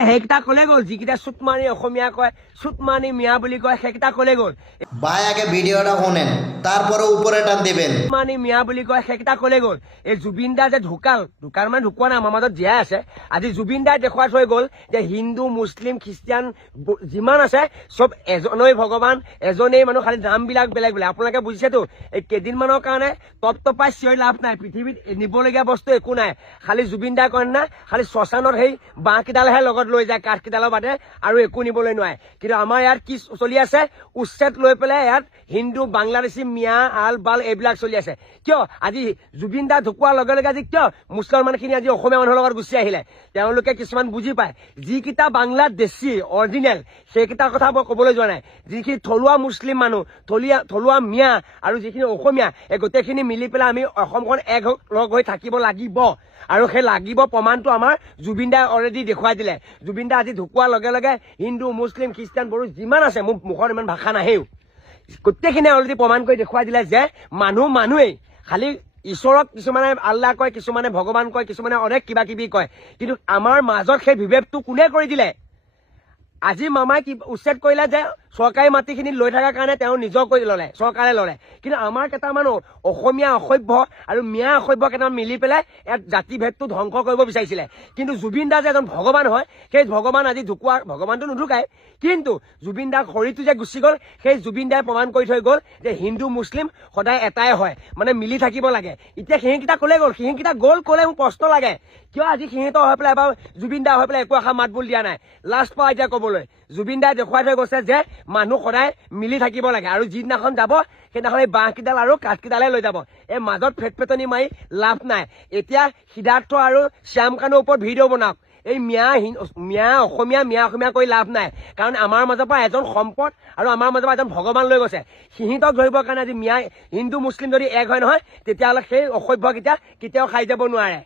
সেইকেইটা কলে গ'ল যিকেইটা চুটমানি অসমীয়া কয় চুটমানি মিয়া বুলি কয় সেইকেইটা কলে গ'ল ভাই আগে ভিডিওটা শুনেন তারপরে উপরে টান দিবেন চুটমানি মিয়া বুলি কয় সেইকেইটা কলে গ'ল এই জুবিন দা যে ঢুকাল মানে ঢুকুৱা নাই আমাৰ মাজত জীয়াই আছে আজি জুবিন দাই দেখুৱাই থৈ গ'ল যে হিন্দু মুছলিম খ্ৰীষ্টিয়ান যিমান আছে চব এজনেই ভগৱান এজনেই মানুহ খালি নামবিলাক বেলেগ বেলেগ আপোনালোকে বুজিছেতো এই কেইদিনমানৰ কাৰণে টপটপাই চিঞৰি লাভ নাই পৃথিৱীত নিবলগীয়া বস্তু একো নাই খালি জুবিন দাই কয় না খালি শ্মশানত সেই বাঁহকেইডালহে লগত লৈ যায় কাঠকেইডালৰ বাদে আৰু একো নিবলৈ নোৱাৰে কিন্তু আমাৰ ইয়াত কি চলি আছে উচ্ছেদ লৈ পেলাই ইয়াত হিন্দু বাংলাদেশী মিয়া আল বাল এইবিলাক চলি আছে কিয় আজি জুবিন দা ঢুকোৱাৰ লগে লগে আজি কিয় মুছলমানখিনি আজি অসমীয়া মানুহৰ লগত গুচি আহিলে তেওঁলোকে কিছুমান বুজি পায় যিকেইটা বাংলাদেশী অৰিজিনেল সেইকেইটাৰ কথা মই ক'বলৈ যোৱা নাই যিখিনি থলুৱা মুছলিম মানুহ থলুৱা মিয়া আৰু যিখিনি অসমীয়া এই গোটেইখিনি মিলি পেলাই আমি অসমখন এক লগ হৈ থাকিব লাগিব আৰু সেই লাগিব প্ৰমাণটো আমাৰ জুবিন দাই অলৰেডি দেখুৱাই দিলে জুবিন দা আজি ঢুকোৱাৰ লগে লগে হিন্দু মুছলিম খ্ৰীষ্টান বড়ো যিমান আছে মোৰ মুখত ইমান ভাষা নাহেও গোটেইখিনিয়ে অলৰেডি প্ৰমাণ কৰি দেখুৱাই দিলে যে মানুহেই খালি ঈশ্বৰক কিছুমানে আল্লাহ কয় কিছুমানে ভগৱান কয় কিছুমানে অনেক কিবা কিবি কয় কিন্তু আমাৰ মাজত সেই বিভেদটো কোনে কৰি দিলে আজি মামাই কি উচ্ছেদ কৰিলে যে চৰকাৰী মাটিখিনি লৈ থকাৰ কাৰণে তেওঁ নিজৰ কৰি ল'লে চৰকাৰে ল'লে কিন্তু আমাৰ কেইটামান অসমীয়া অসভ্য আৰু মিয়া অসভ্য কেইটামান মিলি পেলাই ইয়াত জাতিভেদটো ধ্বংস কৰিব বিচাৰিছিলে কিন্তু জুবিন দা যে এজন ভগৱান হয় সেই ভগৱান আজি ঢুকোৱা ভগৱানটো নুঢুকায় কিন্তু জুবিন দাৰ শৰীৰটো যে গুচি গ'ল সেই জুবিন দাই প্ৰমাণ কৰি থৈ গ'ল যে হিন্দু মুছলিম সদায় এটাই হয় মানে মিলি থাকিব লাগে এতিয়া সিহঁতকেইটা ক'লে গ'ল সিহঁতকেইটা গ'ল ক'লে মোৰ কষ্ট লাগে কিয় আজি সিহঁতৰ হৈ পেলাই এবাৰ জুবিন দা হৈ পেলাই একো এষাৰ মাত বোল দিয়া নাই লাষ্ট পাওঁ এতিয়া ক'বলৈ জুবিন দাই দেখুৱাই থৈ গৈছে যে মানুহ সদায় মিলি থাকিব লাগে আৰু যিদিনাখন যাব সেইদিনাখন এই বাঁহকেইডাল আৰু কাঠকেইডালে লৈ যাব এই মাজত ফেটফেটনি মাৰি লাভ নাই এতিয়া সিদ্ধাৰ্থ আৰু শ্যাম কানুৰ ওপৰত ভিডিঅ' বনাওক এই মিয়া অসমীয়া কৰি লাভ নাই কাৰণ আমাৰ মাজৰ পৰা এজন সম্পদ আৰু আমাৰ মাজৰ পৰা এজন ভগৱান লৈ গৈছে সিহঁতক ধৰিবৰ কাৰণে আজি হিন্দু মুছলিম যদি এক হয় নহয় তেতিয়াহ'লে সেই অসভ্যকেইটা কেতিয়াও খাই যাব নোৱাৰে